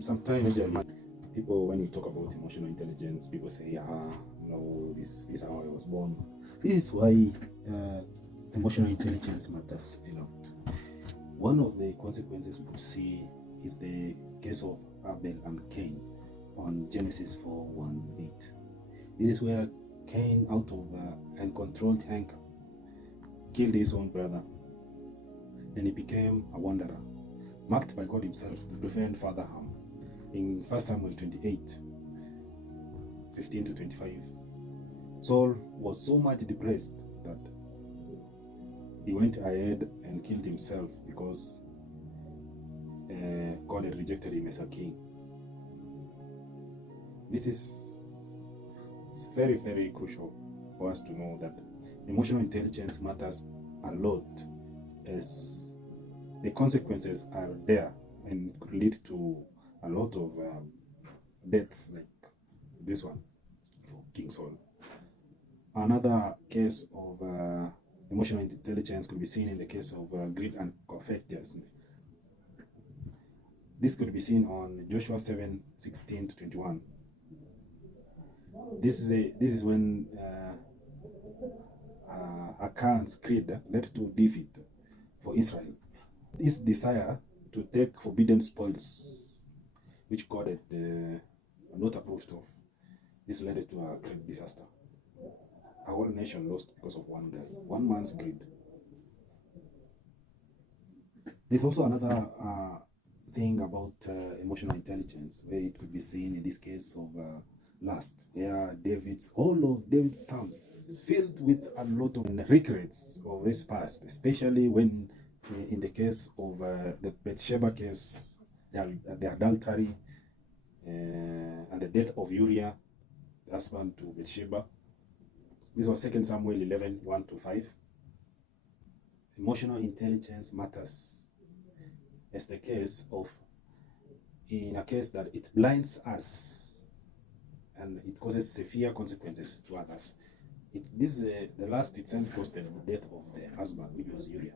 Sometimes people, when you talk about emotional intelligence, people say, no, this is how I was born. This is why emotional intelligence matters a lot. One of the consequences we could see is the case of Abel and Cain on Genesis 4:1-8. This is where Cain, out of uncontrolled anger, killed his own brother, and he became a wanderer, marked by God himself to prevent further harm. In 1 Samuel 28:15-25, Saul was so much depressed that he went ahead and killed himself because God had rejected him as a king. This is very, very crucial for us to know that emotional intelligence matters a lot, as the consequences are there and it could lead to a lot of deaths like this one for King Saul. Another case of emotional intelligence could be seen in the case of greed and covetousness. This could be seen on Joshua 7:16-21. This is when Achan's greed led to defeat for Israel. This desire to take forbidden spoils, which God had not approved of, this led to a great disaster. A whole nation lost because of one guy, one man's greed. There's also another thing about emotional intelligence, where it could be seen in this case of lust, where all of David's psalms is filled with a lot of regrets of his past, especially when in the case of the Bathsheba case, the adultery and the death of Uriah, the husband to Bathsheba. This was 2 Samuel 11:1-5. Emotional intelligence matters as the case of, in a case that it blinds us and it causes severe consequences to others. The last itself caused the death of the husband, which was Uriah.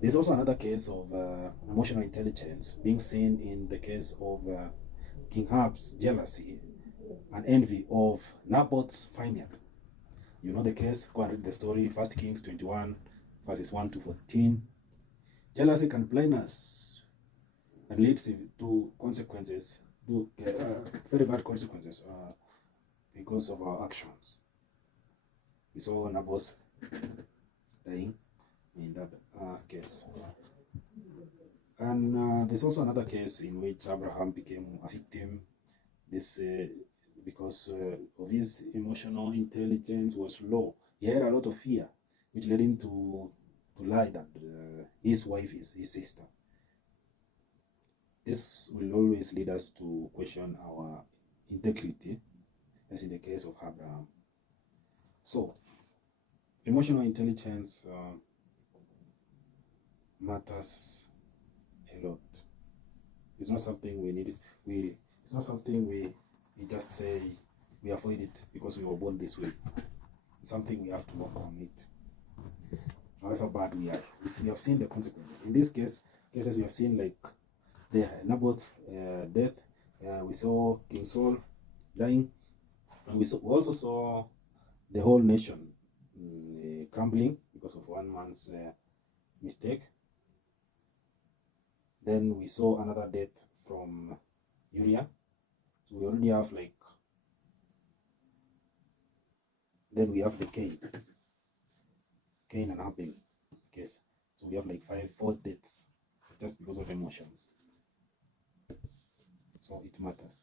There's also another case of emotional intelligence being seen in the case of King Ahab's jealousy and envy of Naboth's vineyard. You know the case, go and read the story, 1 Kings 21:1-14. Jealousy can blind us and leads to consequences, very bad consequences because of our actions. We saw Naboth dying in that case. And there's also another case in which Abraham became a victim. This because of his emotional intelligence was low. He had a lot of fear, which led him to lie that his wife is his sister. This will always lead us to question our integrity, as in the case of Abraham. So, emotional intelligence matters a lot. It's not something we need. It's not something we just say we avoid it because we were born this way. It's something we have to work on it. However bad we are, we have seen the consequences. In this cases we have seen like the Naboth's death. We saw King Saul dying, and we also saw the whole nation crumbling because of one man's mistake. Then we saw another death from Uriah. So we already have then we have the Cain and Abel case. So we have 4 deaths just because of emotions. So it matters.